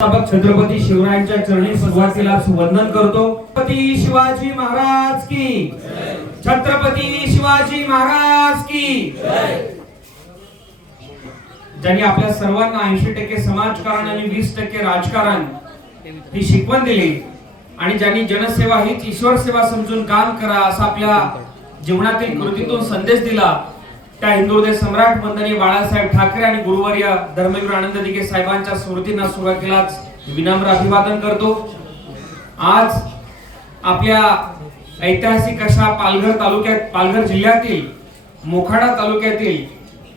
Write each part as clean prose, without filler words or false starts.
छत्रपती शिवरायांच्या चरणी सुरुवातीला वंदन करतो। छत्रपती शिवाजी महाराज की छत्रपती शिवाजी महाराज की ज्यांनी आपल्या सर्वांना 80% समाजकारण आणि 20% राजकारण ही शिकवण दिली आणि ज्यांनी जनसेवा हीच ईश्वर सेवा समजून काम करा असा आपल्या जीवनातील कृतीतून संदेश दिला, त्या हिंदुहृदय सम्राट वंदनीय बाळासाहेब ठाकरे आणि गुरुवर्य धर्मवीर आनंद दिघे साहेबांच्या स्मृतींना सुरुवातीलाच विनम्र अभिवादन करतो। आज आपल्या ऐतिहासिक अशा पालघर जिल्ह्यातील मोखाडा तालुक्यातील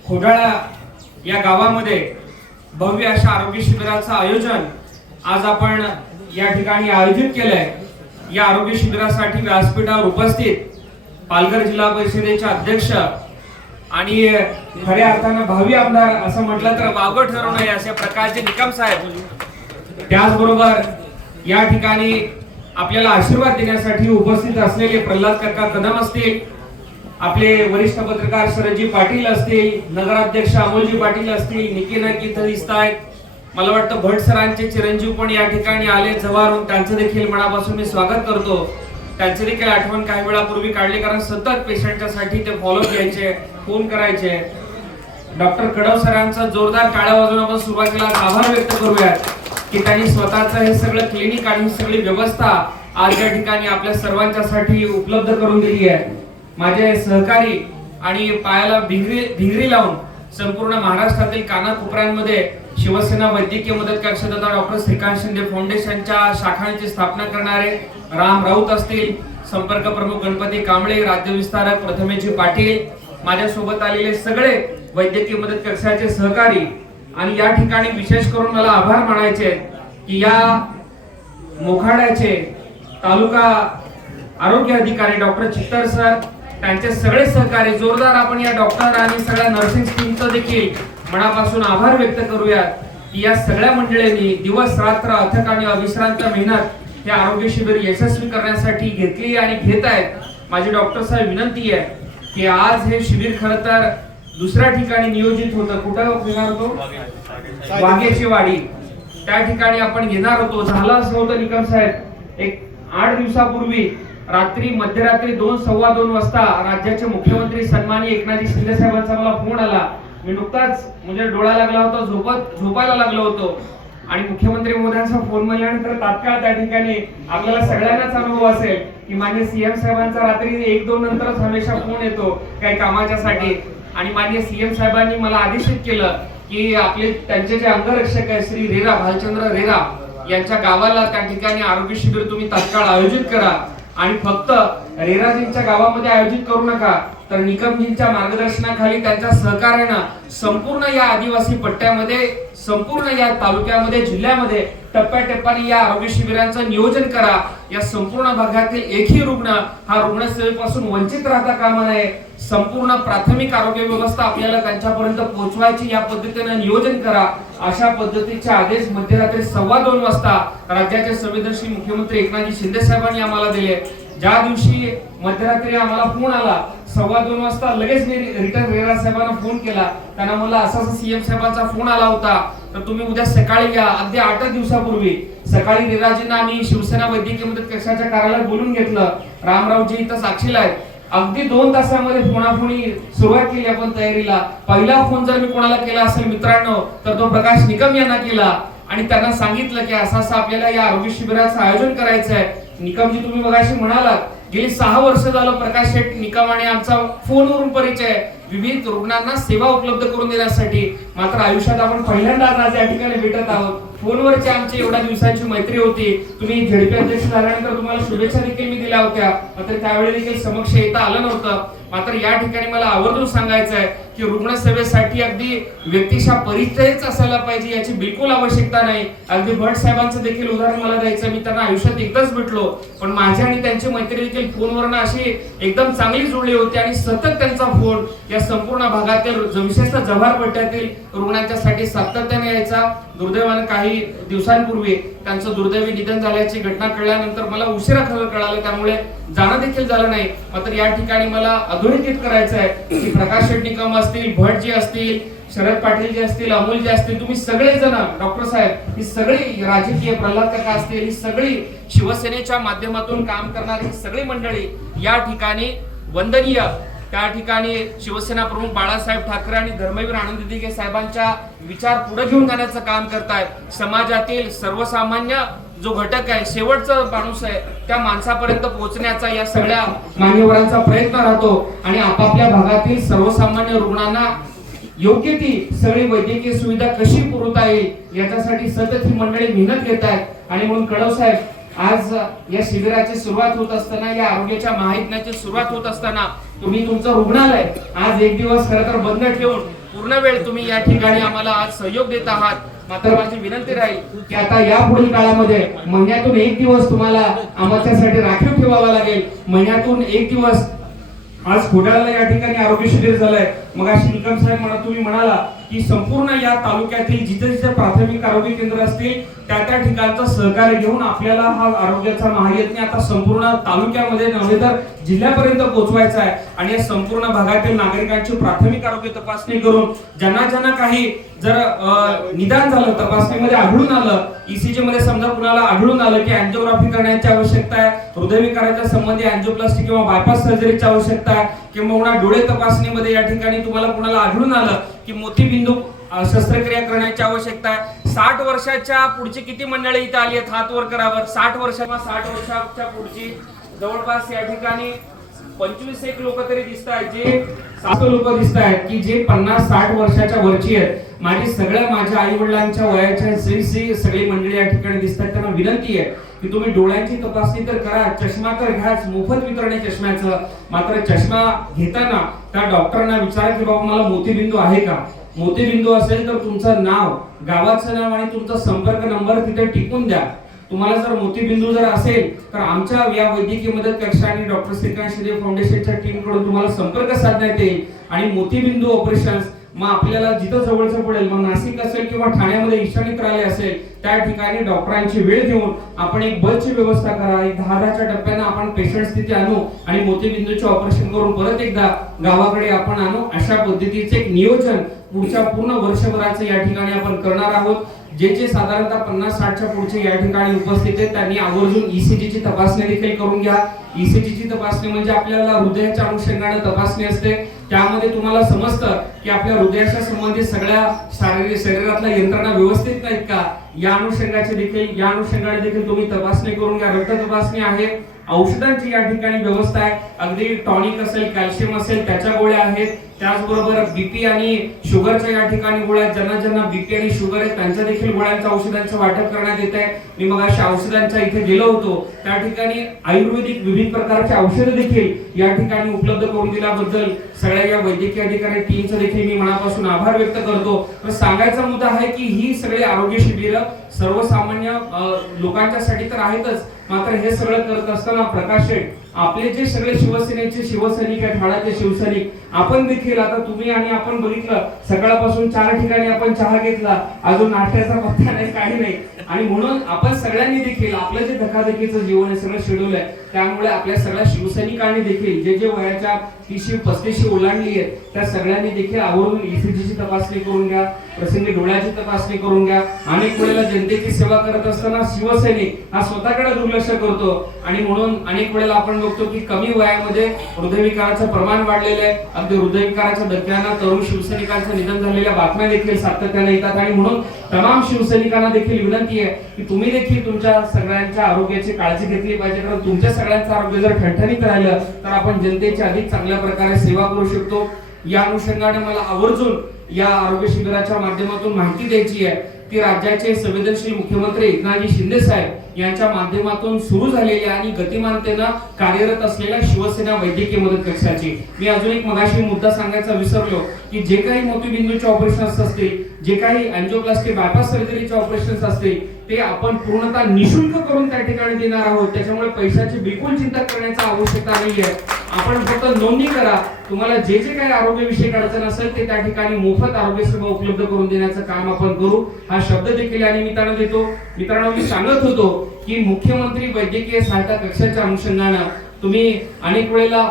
खोडाळा या गावामध्ये भव्य अशा आरोग्य शिबिराचं आयोजन आज आपण या ठिकाणी आयोजित केलंय। या आरोग्य शिबिरासाठी व्यासपीठावर उपस्थित पालघर जिल्हा परिषदेचे अध्यक्ष आणि खऱ्या अर्थानं भावी आमदार असं म्हटलं तर वावगं ठरू नये अशा प्रकारचे निकम साहेब, त्याचबरोबर या ठिकाणी आपल्याला आशीर्वाद देण्यासाठी उपस्थित असलेले प्रल्हाद काका कदम असतील, आपले वरिष्ठ पत्रकार शरदजी पाटील असतील, नगराध्यक्ष अमोलजी पाटील असतील, निकी नाईक इथं दिसतायत। मला वाटतं भट सरांचे चिरंजीव पण या ठिकाणी आले जवारून, त्यांचं देखील मनापासून मी स्वागत करतो। त्यांची देखील आठवण काही वेळापूर्वी काढली, कारण सतत पेशंटच्या साठी ते फॉलो घ्यायचे, फोन करायचे। डॉक्टर कडव सरांचा जोरदार टाळ्या वाजवून आपण सुरुवातीला आभार व्यक्त करूयात की त्यांनी स्वतःचं हे सगळं क्लिनिक आणि सगळी व्यवस्था आज या ठिकाणी आपल्या सर्वांच्यासाठी उपलब्ध करून दिली आहे। माझे सहकारी आणि पायाला भिंगरी लावून संपूर्ण महाराष्ट्रातील कानाकोपऱ्यांमध्ये शिवसेना वैद्यकीय मदत कक्ष तथा डॉक्टर श्रीकांत शिंदे फाउंडेशनच्या शाखांची स्थापना करणारे राम राऊत असतील, संपर्क प्रमुख गणपती कांबळे, राज्य विस्तारक प्रथमेशजी पाटील, माझ्या सोबत आलेले सगळे वैद्यकीय मदत कक्षाचे सहकारी आणि या ठिकाणी विशेष करून मला आभार मानायचे की या मोखाड्याचे तालुका आरोग्य अधिकारी डॉक्टर चित्तर सर, त्यांचे सगळे सहकारी, जोरदार आपण या डॉक्टर आणि सगळ्या नर्सिंग टीमचं देखील मनापासून आभार व्यक्त करूयात की या सगळ्या मंडळींनी दिवस रात्र अथक आणि अविश्रांत मेहनत हे आरोग्य शिबिर यशस्वी करण्यासाठी घेतली आणि घेत आहेत। माझी डॉक्टर साहेब विनंती आहे की आज हे शिबिर खरं तर दुसऱ्या ठिकाणी नियोजित होतं, कुठं घेणार होतो, वाघेची वाडी, त्या ठिकाणी आपण घेणार होतो। झालं असं होतं निकम साहेब, एक 8 दिवसापूर्वी रात्री मध्यरात्री 2-2:15 वाजता राज्याचे मुख्यमंत्री सन्माननीय एकनाथ शिंदे साहेबांचा मला फोन आला। मी नुकताच म्हणजे डोळा लागला होता, झोपायला लागलो होतो आणि मुख्यमंत्री महोदयांचा फोन मिळाल्यानंतर तात्काळ त्या ठिकाणी आपल्याला सगळ्यांनाच अनुभव असेल की माननीय सीएम साहेबांचा रात्री 1-2 नंतरच हमेशा फोन येतो काही कामाच्यासाठी, आणि माननीय सीएम साहेबांनी मला आदेशित केलं की आपले त्यांचे जे अंगरक्षक आहे श्री रेरा भालचंद्र रेरा यांच्या गावाला त्या ठिकाणी आरोग्य शिबिर तुम्ही तात्काळ आयोजित करा आणि फक्त रेराजींच्या गावामध्ये आयोजित करू नका तर निकमजींच्या मार्गदर्शनाखाली त्यांच्या सहकार्यानं संपूर्ण या आदिवासी पट्ट्यामध्ये, संपूर्ण या तालुक्यामध्ये, जिल्ह्यामध्ये टप्प्याटप्प्याने या आरोग्य शिबिरांचं नियोजन करा। या संपूर्ण भागातील एकही रुग्ण हा रुग्णसेवेपासून वंचित राहता कामा नये। संपूर्ण प्राथमिक आरोग्य व्यवस्था आपल्याला त्यांच्यापर्यंत पोहोचवायची या पद्धतीने नियोजन करा, अशा पद्धतीचे आदेश मध्यरात्री 2:15 वाजता राज्याचे संवेदनशील मुख्यमंत्री एकनाथ शिंदे साहेबांनी आम्हाला दिले। ज्या दिवशी मध्यरात्री आम्हाला फोन आला 2:15 वाजता लगेच मी रिटर्न रेरा साहेबांना फोन केला, त्यांना मला असा सीएम साहेबांचा फोन आला होता तर तुम्ही उद्या सकाळी या। अगदी 8 दिवसापूर्वी सकाळी रेराजींना आम्ही शिवसेना वैद्यकीय मदत कक्षाच्या कार्यालयात बोलून घेतलं, रामरावजी इथं साक्षीला आहेत। अगदी 2 तासामध्ये फोनाफोनी सुरुवात केली आपण तयारीला। पहिला फोन जर मी कोणाला केला असेल मित्रांनो तर तो प्रकाश निकम यांना केला आणि त्यांना सांगितलं की असं आपल्याला या आरोग्य शिबिराचं आयोजन करायचं आहे। निकमजी तुम्ही मगाशी म्हणालात गेली 6 वर्ष झालं प्रकाश शेठ निकम आणि आमचा फोनवरून परिचय, विविध रुग्णांना सेवा उपलब्ध करून देण्यासाठी। मात्र आयुष्यात आपण पहिल्यांदाच आज या ठिकाणी भेटत आहोत। फोनवरची आमची एवढ्या दिवसांची मैत्री होती, तुम्ही झेडपी अध्यक्ष झाल्यानंतर तुम्हाला शुभेच्छा देखील मी दिल्या होत्या, मात्र त्यावेळी देखील समक्ष येता आलं नव्हतं। मात्र या ठिकाणी मला आवर्जून सांगायचं आहे की रुग्णसेवेसाठी अगदी व्यक्तिशा परिचयच असायला पाहिजे याची बिलकुल आवश्यकता नाही। अगदी भट साहेबांचं देखील उदाहरण मला द्यायचं, मी त्यांना आयुष्यात एकदाच भेटलो पण माझी आणि त्यांची मैत्री देखील फोनवरनं अशी एकदम चांगली जुळली होती आणि सतत त्यांचा फोन या संपूर्ण भागातील विशेषतः जव्हार पट्ट्यातील रुग्णांच्यासाठी सातत्याने यायचा। दुर्दैवाने काही काही दिवसांपूर्वी त्यांचं दुर्दैवी निधन झाल्याची घटना कळल्यानंतर मला उशिरा कळालं, त्यामुळे जाणं देखील झालं नाही. मात्र या ठिकाणी मला अधोरेखित करायचं आहे की प्रकाश शेट निकम असतील, भटजी असतील, शरद पाटील जे असतील, अमोल जे असतील, तुम्ही सगळेजण, डॉक्टर साहेब, ही सगळी राजकीय, प्रल्हाद काका असतील, ही सगळी शिवसेनेच्या माध्यमातून काम करणारी ही सगळी मंडळी या ठिकाणी वंदनीय, त्या ठिकाणी शिवसेना प्रमुख बाळासाहेब ठाकरे आणि धर्मवीर आनंद दिघे साहेबांच्या विचार पुढे घेऊन जाण्याचं काम करतायत. समाजातील सर्वसामान्य जो घटक आहे, शेवटचा माणूस आहे, त्या माणसापर्यंत पोहोचण्याचा या सगळ्या मान्यवरांचा प्रयत्न राहतो आणि आपापल्या भागातील सर्वसामान्य रुग्णांना योग्य ती सगळी वैद्यकीय सुविधा कशी पुरवता येईल याच्यासाठी सतत ही मंडळी मेहनत घेत आहेत. आणि म्हणून कळव साहेब, आज या शिबिराची सुरुवात होत असताना, या आरोग्याच्या महायज्ञाची सुरुवात होत असताना तुम्ही तुमचं रुग्णालय आज एक दिवस खरं तर बंद ठेवून पूर्ण वेळ तुम्ही या ठिकाणी आम्हाला आज सहयोग देत आहात. मात्र माझी विनंती राहील की आता या पुढील काळामध्ये महिन्यातून एक दिवस तुम्हाला आमच्यासाठी राखीव ठेवावा लागेल. महिन्यातून एक दिवस, आज खोडाळ्याला या ठिकाणी आरोग्य शिबिर झालंय. मग अशी निकम साहेब तुम्ही म्हणाला की संपूर्ण या तालुक्यातील जिथे जिथे प्राथमिक आरोग्य केंद्र असतील त्या ठिकाणचं सहकार्य घेऊन आपल्याला हा आरोग्याचा महायज्ञ आता संपूर्ण तालुक्यामध्ये नव्हे तर जिल्ह्यापर्यंत पोहोचवायचा आहे. आणि या संपूर्ण भागातील नागरिकांची प्राथमिक आरोग्य तपासणी करून ज्यांना काही जर निदान झालं, तपासणीमध्ये आढळून आलं, ईसीजी मध्ये समजा कुणाला आढळून आलं की अँजिओग्राफी करण्याची आवश्यकता आहे, हृदयविकाराच्या संबंधी अँजिओप्लास्टी किंवा बायपास सर्जरीची आवश्यकता आहे, किंवा डोळे तपासणीमध्ये या ठिकाणी तुम्हाला कुणाला आढळून आलं की मोतीबिंदू शस्त्रक्रिया करण्याची आवश्यकता आहे. 60 वर्षाच्या पुढची किती मंडळी इथे आली आहेत? हात वर करावर. 60 वर्षाच्या पुढची जवळपास या ठिकाणी 25 एक लोक तरी दिसत आहेत, जे 7 लोक दिसत आहेत की जे 50-60 वर्षाच्या वरची आहेत. माझ्या आई वडिलांच्या वयाच्या सगळी मंडळी या ठिकाणी दिसत आहेत. त्यांना विनंती आहे की तुम्ही डोळ्यांची तपासणी तर करा, चष्मा तर घ्याच, मोफत वितरण आहे चष्म्याचं. मात्र चष्मा घेताना त्या डॉक्टरांना विचारा की बाबा मला मोतीबिंदू आहे का? मोतीबिंदू असेल तर तुमचं नाव, गावाचं नाव आणि तुमचा संपर्क नंबर तिथे टिपून द्या. तुम्हाला जर मोतीबिंदू जर असेल तर आमच्या या वैद्यकीय मदत कक्ष आणि डॉक्टर श्रीकांत शिंदे फाउंडेशनच्या टीम कडून तुम्हाला संपर्क साधण्यात येईल. आणि मोतीबिंदू ऑपरेशन्स मग आपल्याला जिथं जवळचं पडेल, मग नाशिक असेल किंवा ठाण्यामध्ये ईशान्य नेत्रालय असेल, त्या ठिकाणी डॉक्टरांची वेळ घेऊन आपण एक बसची व्यवस्था करा. एक 10-10च्या टप्प्यानं आपण पेशंट्स तिथे आणू आणि मोतीबिंदूचे ऑपरेशन करून परत एकदा गावाकडे आपण आणू. अशा पद्धतीचे एक नियोजन पुढच्या पूर्ण वर्षभराचं या ठिकाणी आपण करणार आहोत. जे साधारणतः 50-60च्या पुढचे या ठिकाणी उपस्थित आहेत त्यांनी आवर्जून ईसीजीची तपासणी देखील करून घ्या. ईसीजीची तपासणी म्हणजे आपल्याला हृदयाच्या अनुषंगाने तपासणी असते. त्यामध्ये तुम्हाला समजतं की आपल्या हृदयाच्या संबंधित सगळ्या शरीरातल्या यंत्रणा व्यवस्थित नाहीत का, या अनुषंगाने देखील तुम्ही तपासणी करून घ्या. रक्त तपासणी आहे, औषधांची या ठिकाणी व्यवस्था आहे. अगदी टॉनिक असेल, कॅल्शियम असेल त्याच्या गोळ्या आहेत. त्याचबरोबर बीपी आणि शुगरच्या या ठिकाणी गोळ्या, ज्यांना बीपी आणि शुगर आहे त्यांच्या देखील गोळ्यांचं औषधांचं वाटप करण्यात येत आहे. मी मग अशा औषधांच्या इथे गेलो होतो, त्या ठिकाणी आयुर्वेदिक विविध प्रकारचे औषधं देखील या ठिकाणी उपलब्ध करून दिल्याबद्दल सगळ्या या वैद्यकीय अधिकारी टीमचं देखील मी मनापासून आभार व्यक्त करतो. तर सांगायचा मुद्दा आहे की ही सगळे आरोग्य शिबिर सर्वसामान्य लोकांच्यासाठी तर आहेतच, मात्र हे सगळं करत असताना प्रकाश शेठ, आपले जे सगळे शिवसेनेचे शिवसैनिक आहेत, हाडाचे शिवसैनिक, आपण देखील आता तुम्ही आणि आपण बघितलं सकाळपासून 4 ठिकाणी आपण चहा घेतला, अजून नाश्त्याचा पत्ता नाही, काही नाही. आणि म्हणून आपण सगळ्यांनी देखील आपलं जे धकाधकीचं जीवन आहे सगळं शेड्यूल आहे, त्यामुळे आपल्या सगळ्या शिवसैनिकांनी देखील जे वयाच्या 30-35 ओलांडली आहेत त्या सगळ्यांनी देखील आवर्जून ईसीजीची तपासणी करून घ्या, प्रसंगी डोळ्याची तपासणी करून घ्या. अनेक वेळेला जनतेची सेवा करत असताना शिवसैनिक हा स्वतःकडे दुर्लक्ष करतो आणि म्हणून अनेक वेळेला आपण बघतो की कमी वयामध्ये हृदयविकाराचं प्रमाण वाढलेलं आहे. अगदी हृदयविकाराच्या धक्क्यानं तरुण शिवसैनिकांचं निधन झालेल्या बातम्या देखील सातत्याने येतात. आणि म्हणून तमाम शिवसैनिकांना देखील विनंती आहे की तुम्ही देखील तुमच्या सगळ्यांच्या आरोग्याची काळजी घेतली पाहिजे, कारण तुमच्या सगळ्यांचं आरोग्य जर ठणठणीत राहिलं तर आपण जनतेची अधिक चांगल्या प्रकारे सेवा करू शकतो. या अनुषंगाने मला आवर्जून या आरोग्य शिबिराच्या माध्यमातून माहिती द्यायची आहे की राज्याचे संवेदनशील मुख्यमंत्री एकनाथजी शिंदे साहेब यांच्या माध्यमातून सुरू झालेल्या आणि गतिमानतेनं कार्यरत असलेल्या शिवसेना वैद्यकीय मदत कक्षाची मी अजून एक मगाशी मुद्दा सांगायचा विसरलो की जे काही मोतीबिंदूचे ऑपरेशन्स असतील, जे काही अँजिओप्लास्टी बायपास सर्जरीचे ऑपरेशन्स असतील, ते आपण पूर्णतः निशुल्क करून त्या ठिकाणी देणार आहोत. त्याच्यामुळे पैशाची बिलकुल चिंता करण्याची आवश्यकता नाहीये. आपण फक्त नोंदणी करा. तुम्हाला जे जे काही आरोग्यविषयक अडचण असेल ते त्या ठिकाणी मोफत आरोग्य सेवा उपलब्ध करून देण्याचं काम आपण करू. हा शब्द देखील या निमित्तानं देतो. मित्रांनो, मी सांगत होतो की मुख्यमंत्री वैद्यकीय सहायता कक्षाच्या अनुषंगानं तुम्ही अनेक वेळेला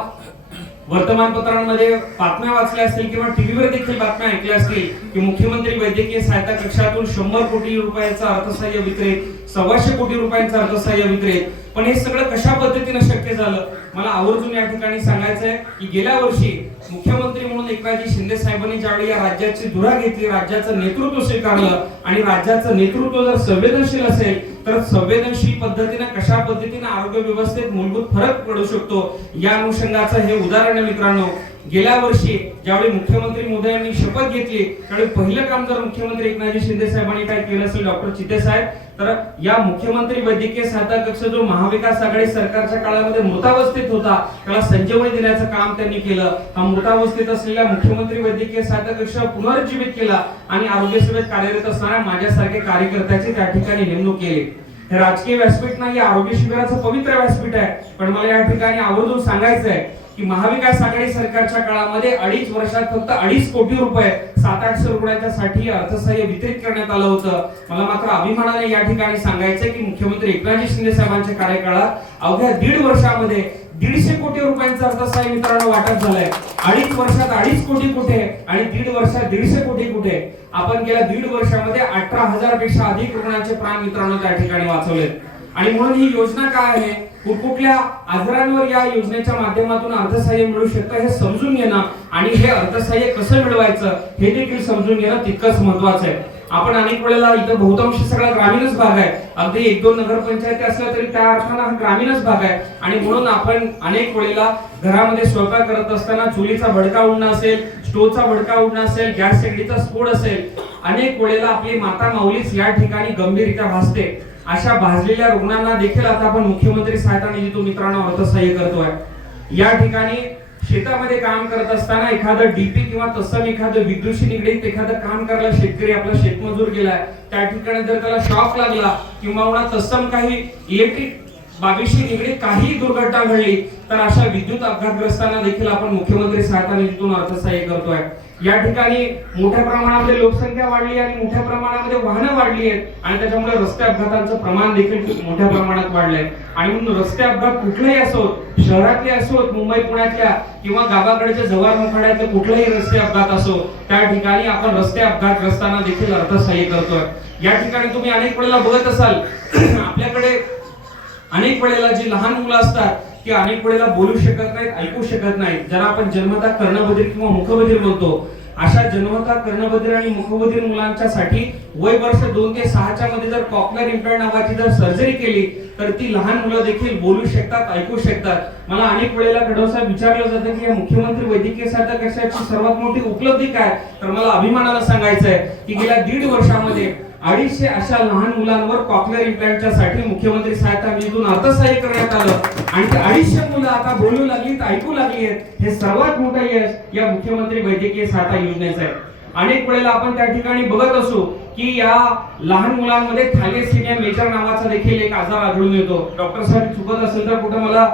वर्तमानपत्रांमध्ये बातम्या वाचल्या असतील किंवा टीव्हीवर देखील बातम्या ऐकल्या असतील की मुख्यमंत्री वैद्यकीय सहायता कक्षातून 100 कोटी रुपयांचा अर्थसहाय्य वितरित, 125 कोटी रुपयांचा अर्थसहाय्य वितरित. पण हे सगळं कशा पद्धतीने शक्य झालं मला आवर्जून या ठिकाणी सांगायचं आहे की गेल्या वर्षी मुख्यमंत्री म्हणून एकनाथजी शिंदे साहेबांनी ज्यावेळी या राज्याची धुरा घेतली, राज्याचं नेतृत्व स्वीकारलं आणि राज्याचं नेतृत्व जर संवेदनशील असेल तर संवेदनशील पद्धतीने कशा पद्धतीने आरोग्य व्यवस्थेत मूलभूत फरक पडू शकतो या अनुषंगाचं हे उदाहरण आहे. मित्रांनो, गेल्या वर्षी ज्यावेळी मुख्यमंत्री मोदयांनी शपथ घेतली त्यावेळी पहिलं काम जर मुख्यमंत्री एकनाथजी शिंदे साहेबांनी काय केलं असेल, डॉक्टर चिते साहेब, तर या मुख्यमंत्री वैद्यकीय सहायता कक्ष जो महाविकास आघाडी सरकारच्या काळामध्ये मृतावस्थेत होता त्याला संजीवनी देण्याचं काम त्यांनी केलं. हा मृतावस्थेत असलेला मुख्यमंत्री वैद्यकीय सहायता कक्ष पुनरुज्जीवित केला आणि आरोग्य सेवेत कार्यरत असणाऱ्या माझ्यासारखे कार्यकर्त्याची त्या ठिकाणी नेमणूक केली. हे राजकीय व्यासपीठ नाही, आरोग्य शिबिराचं पवित्र व्यासपीठ आहे. पण मला या ठिकाणी आवर्जून सांगायचं आहे की महाविकास आघाडी सरकारच्या काळामध्ये 2.5 वर्षात फक्त 2.5 कोटी रुपये 700-800 रुग्णांसाठी अर्थसहाय्य वितरित करण्यात आलं होतं. मला मात्र अभिमानाने या ठिकाणी सांगायचंय की मुख्यमंत्री एकनाथजी शिंदे साहेबांच्या कार्यकाळात अवघ्या 1.5 वर्षामध्ये 150 कोटी रुपयांचा अर्थसहाय्य मित्रांनो वाटप झालंय. 2.5 वर्षात 2.5 कोटी कुठे आणि 1.5 वर्षात 150 कोटी कुठे? आपण गेल्या 1.5 वर्षामध्ये 18,000 पेक्षा अधिक रुग्णांचे प्राण मित्रांनो त्या ठिकाणी वाचवलेत. आणि म्हणून ही योजना काय आहे, कुठल्या आजारांवर या योजनेच्या माध्यमातून अर्थसहाय्य मिळू शकतं हे समजून घेणं आणि हे अर्थसहाय्य कसं मिळवायचं हे देखील समजून घेणं तितकंच महत्त्वाचं आहे. आपण अनेक वेळेला इथं बहुतांश सगळा ग्रामीणच भाग आहे. अगदी 1-2 नगरपंचायती असल्या तरी त्या अर्थानं हा ग्रामीणच भाग आहे. आणि म्हणून आपण अनेक वेळेला घरामध्ये स्वयंपाक करत असताना चुलीचा भडका उडणं असेल, स्टोव्हचा भडका उडणं असेल, गॅस शेगडीचा स्फोट असेल, अनेक वेळेला आपली माता माऊलीच या ठिकाणी गंभीररित्या भासते. अशा भाजलेल्या रुग्णांना देखील आता आपण मुख्यमंत्री सहायता निधीतून मित्रांनो अर्थसहाय्य करतोय. या ठिकाणी शेतामध्ये काम करत असताना एखादं डीपी किंवा तत्सम एखादं विद्युतशी निगडीत एखादं काम करायला शेतकरी आपला शेतमजूर गेलाय, त्या ठिकाणी जर त्याला शॉक लागला किंवा तत्सम काही इलेक्ट्रिक बाबीशी निगडीत काही दुर्घटना घडली तर अशा विद्युत अपघातग्रस्तांना देखील आपण मुख्यमंत्री सहायता निधीतून अर्थसहाय्य करतोय. या ठिकाणी मोठ्या प्रमाणामध्ये लोकसंख्या वाढली आणि मोठ्या प्रमाणामध्ये वाहनं वाढली आहेत आणि त्याच्यामुळे रस्ते अपघातांचं प्रमाण देखील खूप मोठ्या प्रमाणात वाढलंय. आणि म्हणून रस्ते अपघात कुठलेही असोत, शहरातले असोत, मुंबई पुण्यातल्या किंवा गावाकडच्या जव्हार मोखाड्यातले कुठलेही रस्ते अपघात असो, त्या ठिकाणी आपण रस्ते अपघातग्रस्तांना देखील अर्थसहाय्य करतोय. या ठिकाणी तुम्ही अनेक वेळेला बघत असाल आपल्याकडे अनेक वेळेला जी लहान मुलं असतात की अनेक वेळेला बोलू शकत नाहीत, ऐकू शकत नाहीत, ज्यांना आपण जन्मतः कर्णबधिर किंवा मुखबधिर बोलतो, अशा जन्मतः कर्णबधिर आणि मुखबधिर मुलांच्यासाठी वय वर्ष 2 ते 6च्या मध्ये जर कॉक्लिअर इम्प्लांट नावाची जर सर्जरी केली तर ती लहान मुलं देखील बोलू शकतात, ऐकू शकतात. मला अनेक वेळेला कडवसाहेब विचारलं जातं की या मुख्यमंत्री वैद्यकीय सहायता कक्षाची सर्वात मोठी उपलब्धी काय, तर मला अभिमानानं सांगायचं आहे की गेल्या 1.5 वर्षामध्ये 250 अशा लहान मुलांवर कॉक्लिअर इम्प्लांटच्या साठी मुख्यमंत्री सहायता निधीतून अर्थसहाय्य करण्यात आलं आणि 250 मुलं आता बोलू लागलीत, ऐकू लागली आहेत. हे सर्वात मोठं यश या मुख्यमंत्री वैद्यकीय सहायता योजनेचं आहे. अनेक वेळेला आपण त्या ठिकाणी बघत असो की या लहान मुलांमध्ये थॅलेसेमिया मेजर नावाचा देखील एक आजार आढळून येतो. डॉक्टर साहेब चुकत असेल तर कुठं मला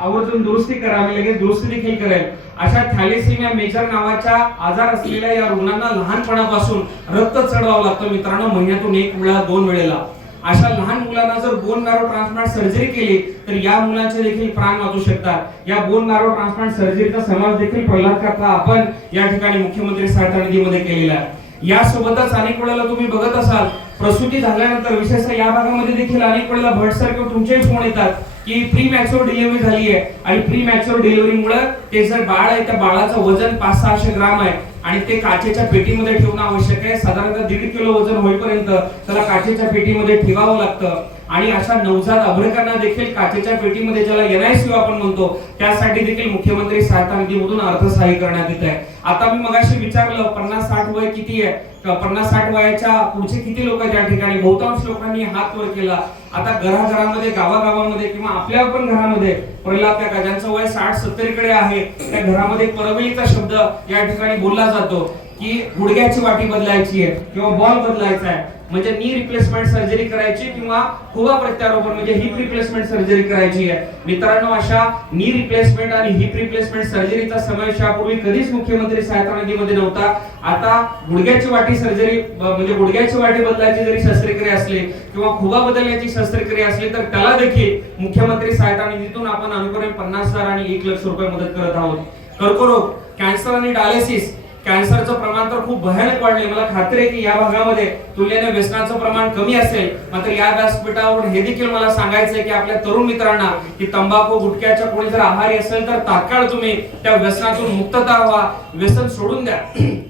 आवर्जून दुरुस्ती करावी लागेल, दुरुस्ती देखील करेल. अशा थॅलेसेमिया मेजर नावाच्या आजार असलेल्या या रुग्णांना लहानपणापासून रक्त चढवावं लागतं मित्रांनो, महिन्यातून 1 वेळा 2 वेळेला. अशा लहान मुलांना जर बोन मॅरो ट्रान्सप्लांट सर्जरी केली तर या मुलांचे देखील प्राण वाचू शकतात. या बोन मॅरो ट्रान्सप्लांट सर्जरीचा समावेश देखील प्रल्हाद आपण या ठिकाणी मुख्यमंत्री सहायता निधीमध्ये केलेला आहे. यासोबतच अनेक वेळेला तुम्ही बघत असाल प्रसूती झाल्यानंतर विशेषतः या भागामध्ये देखील अनेक वेळेला भटसारखे तुमचे फोन येतात की प्री मॅच्युअर डिलिव्हरी झाली आहे आणि प्री मॅच्युअर डिलिव्हरीमुळे ते जर बाळ आहे त्या बाळाचं वजन 500-600 ग्राम आहे आणि ते काचेच्या पेटीमध्ये ठेवणं आवश्यक आहे. साधारणतः 1.5 किलो वजन होईपर्यंत त्याला काचेच्या पेटीमध्ये ठेवावं लागतं. आणि अशा नवजात अर्भकांना देखील काचेच्या पेटीमध्ये ज्याला NICU आपण म्हणतो त्यासाठी देखील मुख्यमंत्री सहायता निधीमधून अर्थसहाय्य करण्यात येत आहे. आता मी मगाशी विचारलं 50-60 वय किती आहे, 50-60 वयाच्या पुढचे किती लोक त्या ठिकाणी, बहुतांश लोकांनी हात वर केला. आता घराघरामध्ये, गावागावामध्ये किंवा आपल्या पण घरामध्ये प्रल्हाद ज्यांचं वय 60-70 कडे आहे त्या घरामध्ये परवलीचा शब्द या ठिकाणी बोलला जातो. की गुडघ्याची वाटी बदलायची आहे किंवा बॉल बदलायचा आहे, म्हणजे नी रिप्लेसमेंट सर्जरी करायची किंवा खुबा प्रत्यारोपण म्हणजे हिप रिप्लेसमेंट सर्जरी करायची आहे. मित्रांनो, अशा नी रिप्लेसमेंट आणि हिप रिप्लेसमेंट सर्जरीचा समावेश यापूर्वी कधीच मुख्यमंत्री सहायता निधीमध्ये नव्हता. आता गुडघ्याची वाटी सर्जरी म्हणजे गुडघ्याची वाटी बदलायची जरी शस्त्रक्रिया असली किंवा खुबा बदलण्याची शस्त्रक्रिया असली तर त्याला देखील मुख्यमंत्री सहायता निधीतून आपण अनुक्रमे 50,000 आणि 1,00,000 रुपये मदत करत आहोत. कर्करोग, कॅन्सर आणि डायलिसिस, कॅन्सरचं प्रमाण तर खूप भयानक वाढले. मला खात्री आहे की या भागामध्ये तुलनेने व्यसनाचं प्रमाण कमी असेल, मात्र या व्यासपीठावरून हे देखील मला सांगायचंय की आपल्या तरुण मित्रांना की तंबाखू गुटख्याच्या कोणी जर आहारी असेल तर तात्काळ तुम्ही त्या व्यसनातून मुक्तता व्हा, व्यसन सोडून द्या.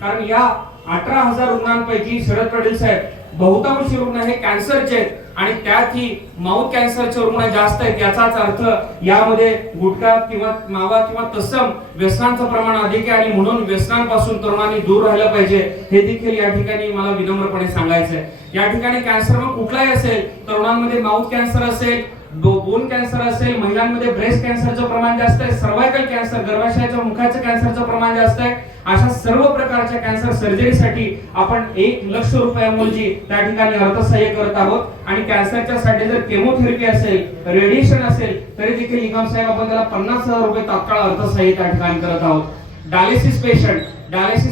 कारण या 18,000 रुग्णांपैकी शरद पाटील साहेब बहुतांश रुग्ण हे कॅन्सरचे आणि त्यातही माउथ कॅन्सरचे रुग्ण जास्त आहेत. याचाच अर्थ यामध्ये गुटखा किंवा मावा किंवा तत्सम व्यसनांचं प्रमाण अधिक आहे आणि म्हणून व्यसनांपासून तरुणांनी दूर राहिलं पाहिजे हे देखील या ठिकाणी मला विनम्रपणे सांगायचं आहे. या ठिकाणी कॅन्सर मग कुठलाही असेल, तरुणांमध्ये माउथ कॅन्सर असेल, बोन कॅन्सर असेल, महिलांमध्ये ब्रेस्ट कॅन्सरचं प्रमाण जास्त आहे, सर्वायकल कॅन्सर गर्भाशयाच्या मुखाच्या कॅन्सरचं प्रमाण जास्त आहे. अशा सर्व प्रकारच्या कॅन्सर सर्जरीसाठी आपण 1,00,000 रुपयांऐवजी त्या ठिकाणी अर्थसहाय्य करत आहोत. आणि कॅन्सरच्या साठी जर केमोथेरपी असेल, रेडिएशन असेल तरी देखील निगम साहेब आपण त्याला 50,000 रुपये तात्काळ अर्थसहाय्य त्या ठिकाणी करत आहोत. डायलिसिस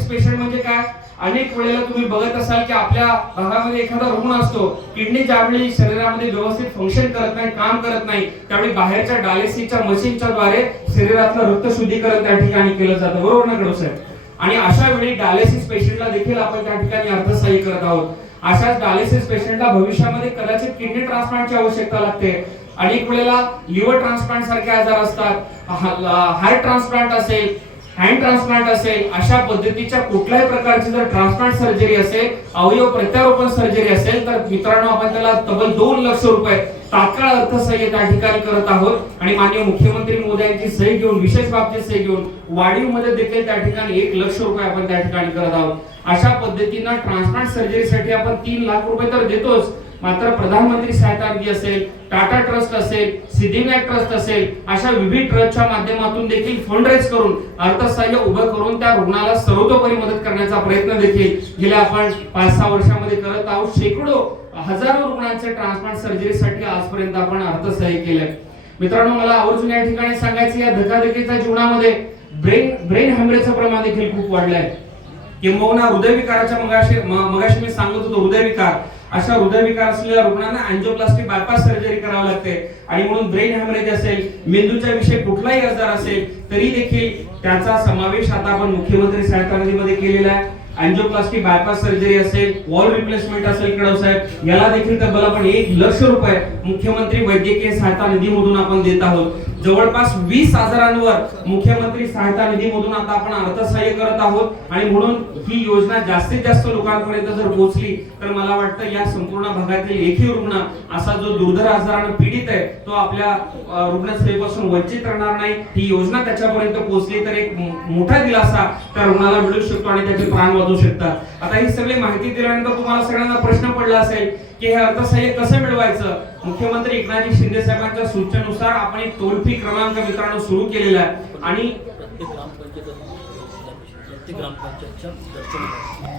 पेशंट म्हणजे काय? अनेक वेळेला तुम्ही बघत असाल की आपल्या भागामध्ये एखादा रुग्ण असतो, किडनी ज्यावेळी शरीरामध्ये व्यवस्थित फंक्शन करत नाही, काम करत नाही, त्यावेळी बाहेरच्या डायलिसिसच्या मशीनच्या द्वारे शरीरातलं रक्त शुद्धीकरण त्या ठिकाणी केलं जातं, बरोबर ना कडू साहेब? आणि अशा वेळी डायलिसिस पेशंटला देखील आपण त्या ठिकाणी अर्थसहाय्य करत आहोत. अशाच डायलिसिस पेशंटला भविष्यामध्ये कदाचित किडनी ट्रान्सप्लांटची आवश्यकता लागते, अनेक वेळेला लिव्हर ट्रान्सप्लांट सारखे आजार असतात, हार्ट ट्रान्सप्लांट असेल, हँड ट्रान्सप्लांट असेल, अशा पद्धतीच्या कुठल्याही प्रकारची जर ट्रान्सप्लांट सर्जरी असेल, अवयव प्रत्यारोपण सर्जरी असेल तर मित्रांनो आपण त्याला तब्बल 2,00,000 रुपये तात्काळ अर्थसहाय्य त्या ठिकाणी करत आहोत. आणि माननीय मुख्यमंत्री महोदयांची सही घेऊन, विशेष बाबतीत सही घेऊन वाढीव मध्ये देखील त्या ठिकाणी 1,00,000 रुपये आपण त्या ठिकाणी करत आहोत. अशा पद्धतीनं ट्रान्सप्लांट सर्जरीसाठी आपण 3,00,000 रुपये तर देतोच, मात्र प्रधानमंत्री सहायता निधी असेल, टाटा ट्रस्ट असेल, सिद्धिविनायक ट्रस्ट असेल, अशा विविध ट्रस्टच्या माध्यमातून देखील फंड रेज करून अर्थसहाय्य उभं करून त्या रुग्णाला सर्वतोपरी मदत करण्याचा प्रयत्न देखील गेल्या आपण 5-6 वर्षांमध्ये करत आहोत. शेकडो हजारो रुग्णांचे ट्रान्सप्लांट सर्जरीसाठी आजपर्यंत आपण अर्थसहाय्य केलंय. मित्रांनो, मला आवर्जून या ठिकाणी सांगायचं, या धकाधकीच्या जीवनामध्ये ब्रेन हॅमरेजचं प्रमाण देखील खूप वाढलंय. किंबहुना हृदयविकाराच्या मगाशी मी सांगत होतो हृदयविकार, अशा हृदयविकार असलेल्या रुग्णांना अँजिओप्लास्टी बायपास सर्जरी करावी लागते. आणि म्हणून ब्रेन हॅमरेज असेल, मेंदूच्या विषयी कुठलाही आजार असेल तरी देखील त्याचा समावेश आता आपण मुख्यमंत्री सहायता निधीमध्ये केलेला आहे. अँजिओप्लास्टी बायपास सर्जरी असेल, वॉल रिप्लेसमेंट असेल कडव साहेब, याला देखील तब्बल आपण 1,00,000 रुपये मुख्यमंत्री वैद्यकीय सहायता निधीमधून आपण देत आहोत. जवळपास 20 आजारांवर मुख्यमंत्री सहायता निधीमधून आता आपण अर्थसहाय्य करत आहोत. आणि म्हणून ही योजना जास्तीत जास्त लोकांपर्यंत जर पोहोचली तर मला वाटतं या संपूर्ण भागातील एकही रुग्ण असा जो दुर्धर आजाराने पीडित आहे तो आपल्या रुग्णसेवेपासून वंचित राहणार नाही. ही योजना त्याच्यापर्यंत पोहोचली तर एक मोठा दिलासा त्या रुग्णाला मिळू शकतो आणि त्याचे प्राण वाचू शकतात. आता ही सगळी माहिती दिल्यानंतर तुम्हाला सगळ्यांना प्रश्न पडला असेल की हे अर्थसहाय्य कसं मिळवायचं. मुख्यमंत्री एकनाथजी शिंदे साहेबांच्या सूचनेनुसार आपण एक टोल फ्री क्रमांक मित्रांनो सुरू केलेला आहे. आणि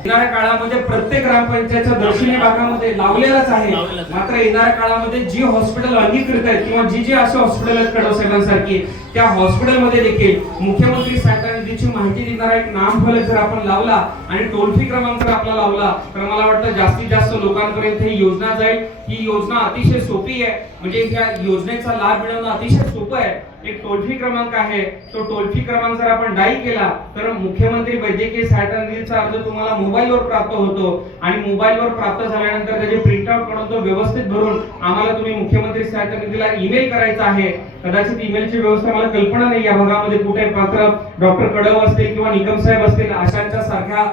येणाऱ्या काळामध्ये प्रत्येक ग्रामपंचायतच्या दर्शनी भागामध्ये लावलेलाच आहे. मात्र येणाऱ्या काळामध्ये जी हॉस्पिटल अंगीकृत आहेत किंवा जी असे हॉस्पिटल आहेत कडव साहेबांसारखी, त्या हॉस्पिटलमध्ये देखील मुख्यमंत्री सहायता निधीची माहिती देणारा एक नामफलक जर आपण लावला आणि टोल फ्री क्रमांक जर आपला लावला तर मला वाटतं जास्तीत जास्त लोकांपर्यंत ही योजना जाईल. ही योजना अतिशय सोपी आहे, म्हणजे या योजनेचा लाभ मिळवणं अतिशय सोपं आहे. एक टोल फ्री क्रमांक आहे, तो टोल फ्री क्रमांक जर आपण डायल केला तर मुख्यमंत्री वैद्यकीय सहायता निधीचा अर्ज तुम्हाला मोबाईलवर प्राप्त होतो. आणि मोबाईलवर प्राप्त झाल्यानंतर त्याचे प्रिंट आउट काढून तो व्यवस्थित भरून आम्हाला तुम्ही मुख्यमंत्री सहायता निधीला ईमेल करायचा आहे. कदाचित ईमेलची व्यवस्था मला कल्पना नाही या भागामध्ये कुठे, मात्र डॉक्टर कडव असतील किंवा निकम साहेब असतील अशांच्या सारख्या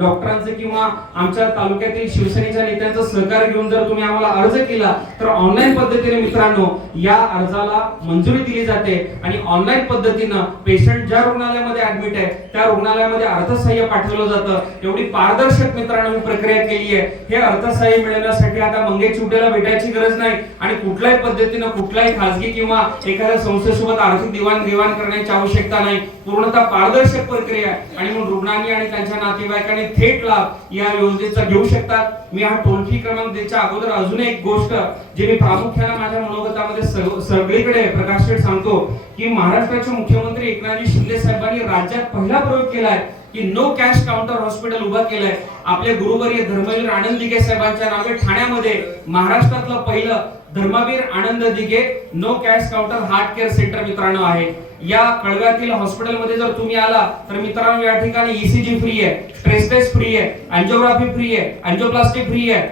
डॉक्टरांचे किंवा आमच्या तालुक्यातील शिवसेनेच्या नेत्यांचं सहकार्य घेऊन जर तुम्ही आम्हाला अर्ज केला तर ऑनलाईन पद्धतीने मित्रांनो या अर्जाला मंजुरी दिली जाते. आणि ऑनलाईन पद्धतीनं पेशंट ज्या रुग्णालयामध्ये ऍडमिट आहे त्या रुग्णालयामध्ये अर्थसहाय्य पाठवलं जातं. एवढी पारदर्शक मित्रांनो प्रक्रिया केली आहे. हे अर्थसहाय्य मिळवण्यासाठी आता मंगे चिवटेला भेटायची गरज नाही आणि कुठल्याही पद्धतीनं कुठल्याही खासगी किंवा एखाद्या संस्थेसोबत आर्थिक देवाणघेवाण करण्याची आवश्यकता नाही. पूर्णतः पारदर्शक प्रक्रिया आणि म्हणून रुग्णांनी आणि त्यांच्या नातेवाईकांनी थेट लाभ या योजनेचा घेऊ शकतात. मी हा टोल फ्री क्रमांक द्यायच्या अगोदर अजून एक गोष्ट जी मी प्रामुख्याने माझ्या मनोगतामध्ये सगळीकडे प्रकाशित सांगतो की महाराष्ट्राचे मुख्यमंत्री एकनाथजी शिंदे साहेबांनी राज्यात पहिला प्रयोग केलाय की नो कॅश काउंटर हॉस्पिटल उभा केलंय. आपले गुरुवर्य धर्मवीर आनंद दिघे साहेबांच्या नावे ठाण्यामध्ये महाराष्ट्रातलं पहिलं Dharmaveer Anand Dighe no cash counter heart care centre मित्रांनो आहे. या कळव्यातील हॉस्पिटलमध्ये जर तुम्ही आला तर मित्रांनो या ठिकाणी ईसीजी फ्री आहे, स्ट्रेस टेस्ट फ्री आहे, अँजिओग्राफी फ्री आहे, अँजिओप्लास्टी फ्री आहे,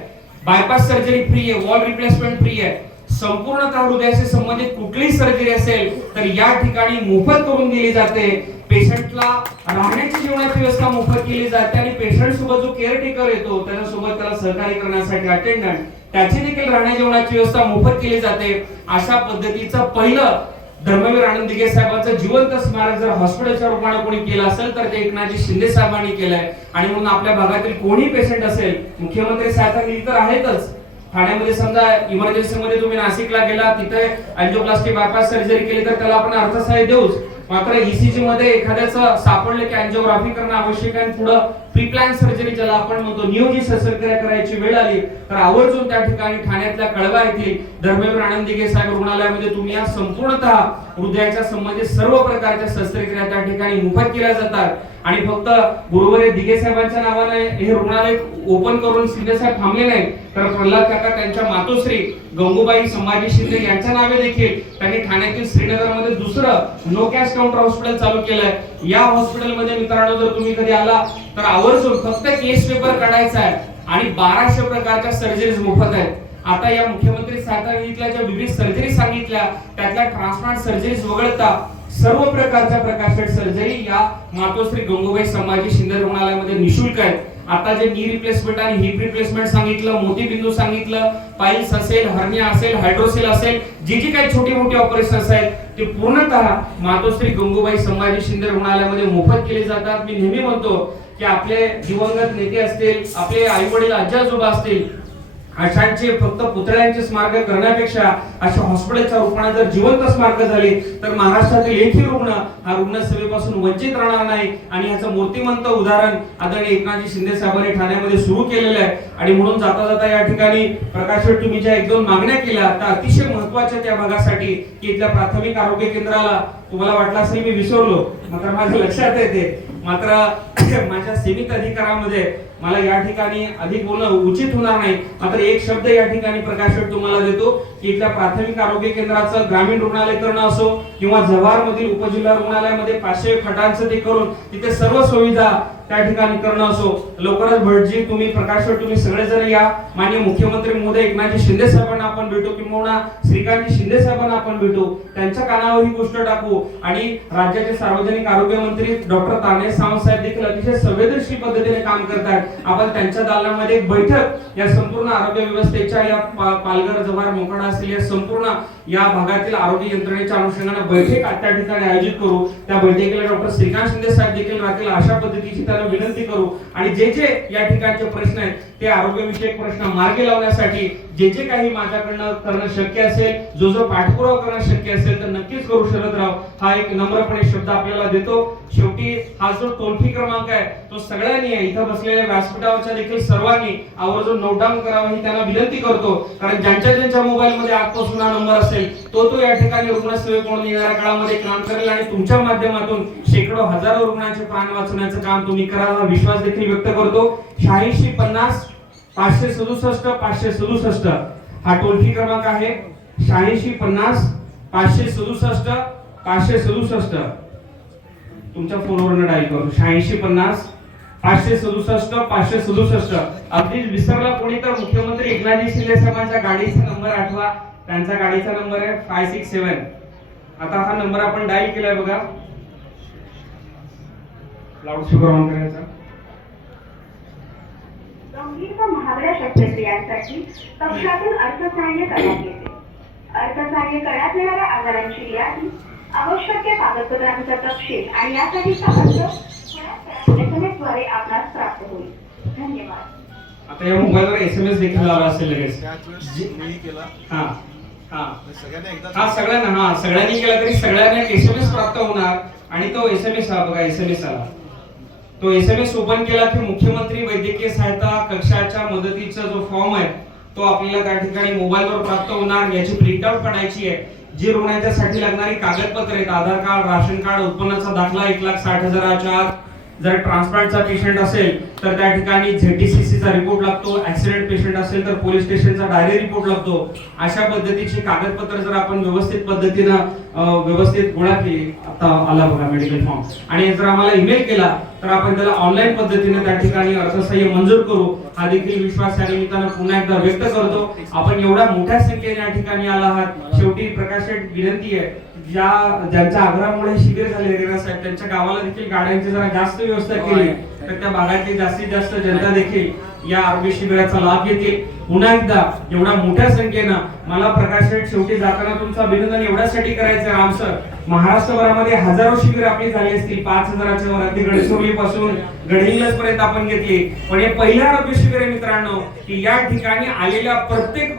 बायपास सर्जरी फ्री आहे, वॉल रिप्लेसमेंट फ्री आहे. संपूर्णतः हृदयाशी संबंधित कुठलीही सर्जरी असेल तर या ठिकाणी मोफत करून दिली जाते. पेशंटला राहण्याची जेवणाची व्यवस्था मोफत केली जाते आणि पेशंट सोबत जो केअर टेकर येतो त्याच्यासोबत त्याला सहकार्य करण्यासाठी अटेंडंट त्याची देखील राहण्या जेवणाची व्यवस्था मोफत केली जाते. अशा पद्धतीचं पहिलं धर्मवीर आनंद दिघे साहेबांचं जिवंत स्मारक जर हॉस्पिटलच्या रूपाने कोणी केलं असेल तर ते एकनाथजी शिंदे साहेबांनी केलंय. आणि म्हणून आपल्या भागातील कोणी पेशंट असेल मुख्यमंत्री सहायता निधी तर आहेतच. ठाण्यामध्ये समजा इमर्जन्सी मध्ये तुम्ही नाशिकला गेला तिथे अँजिओप्लास्टी बायपास सर्जरी केली तर त्याला आपण अर्थसहाय्य देऊच. मात्र ईसीजी मध्ये एखाद्याचं सापडलं की अँजिओग्राफी करणं आवश्यक आहे, पुढे प्री प्लॅन सर्जरी ज्याला आपण म्हणतो नियोजित शस्त्रक्रिया करायची वेळ आली तर आवर्जून त्या ठिकाणी ठाण्यातल्या कळवा येथील धर्मवीर आनंद दिघे साहेब रुग्णालयामध्ये तुम्ही या संपूर्णतः हृदयाच्या संबंधित सर्व प्रकारच्या शस्त्रक्रिया त्या ठिकाणी मोफत केल्या जातात. आणि फक्त गुरुवर्य दिघे साहेबांच्या नावाने हे रुग्णालय ओपन करून शिंदे साहेब थांबले नाही तर प्रल्हाद काका त्यांच्या मातोश्री गंगूबाई संभाजी शिंदे यांच्या नावे देखील त्यांनी ठाण्यातील श्रीनगरमध्ये दुसरं नो कॅश काउंटर हॉस्पिटल चालू केलंय. या हॉस्पिटलमध्ये मित्रांनो जर तुम्ही कधी आला तर आवर्जून फक्त केस पेपर काढायचा आहे आणि 1200 प्रकारच्या सर्जरीज मोफत आहेत. आता या मुख्यमंत्री सहायता निधीतल्या ज्या विविध सर्जरी सांगितल्या त्यातल्या ट्रान्सप्लांट सर्जरीज वगळता सर्व प्रकारच्या प्रकाशित सर्जरी या मातोश्री गंगूबाई संभाजी शिंदे रुग्णालयामध्ये निशुल्क आहेत. आता जे नी रिप्लेसमेंट आणि हिप रिप्लेसमेंट सांगितलं, मोतीबिंदू सांगितलं, पाईल्स असेल, हर्निया असेल, हायड्रोसेल असेल, जी जी काही छोटी मोठी ऑपरेशन्स आहेत ते पूर्णतः मातोश्री गंगूबाई संभाजी शिंदे रुग्णालयामध्ये मोफत केले जातात. मी नेहमी म्हणतो की आपले दिवंगत नेते असतील, आपले आई वडील आजी आजोबा असतील, अशांचे फक्त पुतळ्यांचे स्मारक करण्यापेक्षा अशा हॉस्पिटलच्या रूपाने जर जिवंत स्मारक झाली तर महाराष्ट्रातील एकही रुग्ण हा रुग्णसेवेपासून वंचित राहणार नाही. आणि याचं मूर्तिमंत उदाहरण आदरणीय एकनाथजी शिंदे साहेबांनी ठाण्यामध्ये सुरू केलेलं आहे. आणि म्हणून जाता जाता या ठिकाणी प्रकाश तुम्ही ज्या 1-2 मागण्या केल्या त्या अतिशय महत्त्वाच्या त्या भागासाठी की इथल्या प्राथमिक आरोग्य केंद्राला तुम्हाला वाटलं असेल मी विसरलो मात्र माझ्या लक्षात येते मात्र माझ्या सीमित अधिकारामध्ये मला या ठिकाणी अधिक बोलणं उचित होणार नाही. मात्र एक शब्द या ठिकाणी प्रकाश तुम्हाला देतो की इथल्या प्राथमिक आरोग्य केंद्राचं ग्रामीण रुग्णालय करणं असो किंवा जव्हार मधील उपजिल्हा रुग्णालयामध्ये 500 खटांचं ते करून तिथे सर्व सुविधा त्या ठिकाणी करणं असो. लवकरच भटजी तुम्ही प्रकाश तुम्ही सगळेजण या माननीय मुख्यमंत्री महोदय एकनाथजी शिंदे साहेबांना आपण भेटू किंवा श्रीकांतजी शिंदे साहेबांना आपण भेटू, त्यांच्या कानावर ही गोष्ट टाकू. आणि राज्याचे सार्वजनिक आरोग्य मंत्री डॉक्टर तानाजी सावंत साहेब देखील अतिशय संवेदनशील पद्धतीने काम करतात. आपण त्यांच्या दालनामध्ये एक बैठक या संपूर्ण आरोग्य व्यवस्थेच्या या पालघर जव्हार मोखाडा असेल या संपूर्ण या भागातील आरोग्य यंत्रणेच्या अनुषंगाने बैठक त्या ठिकाणी आयोजित करू. त्या बैठकीला डॉक्टर श्रीकांत शिंदे साहेब देखील राहतील अशा पद्धतीची त्यांना विनंती करू. आणि जे जे या ठिकाणचे प्रश्न आहेत ते आरोग्य विषयक प्रश्न मार्गी लावण्यासाठी जे जे काही माझ्याकडनं करणं शक्य असेल, जो जो पाठपुरावा करणं शक्य असेल तर नक्कीच करू. शरदराव हा एक नम्रपणे शब्द आपल्याला देतो. शेवटी हा जो टोल फ्री क्रमांक आहे तो सगळ्यांनी इथं बसलेल्या व्यासपीठावरच्या देखील सर्वांनी आवर्जून नोट डाऊन करावा ही त्यांना विनंती करतो. कारण ज्यांच्या ज्यांच्या मोबाईल मध्ये आजपासून हा नंबर असेल तो या ठिकाणी रुग्णसेवेक म्हणून येणाऱ्या काळामध्ये काम करेल आणि तुमच्या माध्यमातून शेकडो हजारो रुग्णांचे प्राण वाचवण्याचं काम तुम्ही कराल हा विश्वास देखील व्यक्त करतो. 8650 567 567 हा टोल फ्री क्रमांक आहे. 8650 567 567 तुमच्या फोनवरून डायल करू. 8650 567 567. अगदी विसरला कोणी तर मुख्यमंत्री एकनाथजी शिंदे साहेबांच्या गाडीचा नंबर आठवा. त्यांचा गाडीचा नंबर आहे 567. आता हा नंबर आपण डायल केलाय बघा. लाऊडस्पीकर ऑन करायचा. गंभीर व महागड्या शस्त्रक्रियांसाठी पक्षातून अर्थसहाय्य करण्यात येते. अर्थसहाय्य करण्यात येणाऱ्या आजारांची यादी, आवश्यक कागदपत्रांचा तपशील आणि यासाठीचा अर्ज SMS द्वारे आपणास प्राप्त होईल. धन्यवाद. आता या मोबाईलवर SMS देखील आला असेल लगेच. सगळ्यांनी केला तरी सगळ्यांना SMS प्राप्त होणार आणि तो SMS हा बघा SMS आला. तो SMS ओपन केला की मुख्यमंत्री वैद्यकीय सहायता कक्षाच्या मदतीचा जो फॉर्म आहे तो आपल्याला त्या ठिकाणी मोबाईलवर प्राप्त होणार, याची प्रिंटआउट काढायची आहे. जी रुग्णांच्यासाठी लागणारी कागदपत्रे आहेत, आधार कार्ड, राशन कार्ड, उत्पन्नाचा दाखला 1,60,000च्या आत. जर ट्रान्सप्लांटचा पेशंट असेल तर त्या ठिकाणी ZTCC चा रिपोर्ट लागतो, ऍक्सिडेंट पेशंट असेल तर पोलीस स्टेशनचा डायरी रिपोर्ट लागतो. अशा पद्धतीची कागदपत्र जर आपण व्यवस्थित पद्धतीनं व्यवस्थित गोळा केली, आता आला बघा मेडिकल फॉर्म, आणि जर आम्हाला ईमेल केला तर आपण त्याला ऑनलाईन पद्धतीने त्या ठिकाणी अर्थसहाय्य मंजूर करू. हा देखील विश्वास या निमित्तानं पुन्हा एकदा व्यक्त करतो. आपण एवढ्या मोठ्या संख्येने या ठिकाणी आला आहात. शेवटी प्रकाश शेठ विनंती आहे, ज्यांच्या आग्रहामुळे शिबिर झाले रेरा साहेब, त्यांच्या गावाला देखील गाड्यांची जरा जास्त व्यवस्था केली तर त्या भागातली जास्तीत जास्त जनता देखील या आरोग्य शिबिराचा लाभ घेतील. पुन्हा एकदा एवढ्या मोठ्या संख्येनं मला प्रकाश शेठ शेवटी जाताना तुमचं अभिनंदन एवढ्यासाठी करायचं राम सर. महाराष्ट्रभरामध्ये हजारो शिबिर आपली झाली असतील, 5,000च्या वर अगदी गडचिरोली पासून गडहिंग्लज पर्यंत आपण घेतली, पण हे पहिलं आरोग्य शिबिर आहे मित्रांनो की या ठिकाणी आलेल्या प्रत्येक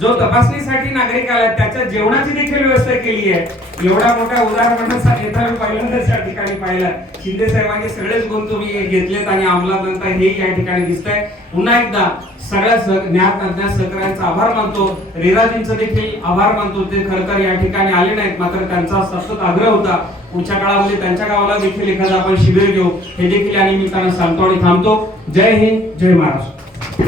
जो तपासणीसाठी नागरिक आला त्याच्या जेवणाची देखील व्यवस्था केली आहे. एवढा मोठा उदाहरणाचा नेता मी पहिल्यांदाच या ठिकाणी पाहिला. शिंदे साहेबांचे सगळेच गुण तुम्ही घेतलेत आणि अंमलात आणताय हे या ठिकाणी दिसतंय. पुन्हा एकदा सगळ्या ज्ञात सहकार्यांचा आभार मानतो. रेराजींचा देखील आभार मानतो. ते खरं तर या ठिकाणी आले नाहीत, मात्र त्यांचा सतत आग्रह होता पुढच्या काळामध्ये त्यांच्या गावाला देखील एखादं आपण शिबिर घेऊ, हे देखील या निमित्तानं सांगतो आणि थांबतो. जय हिंद, जय महाराष्ट्र.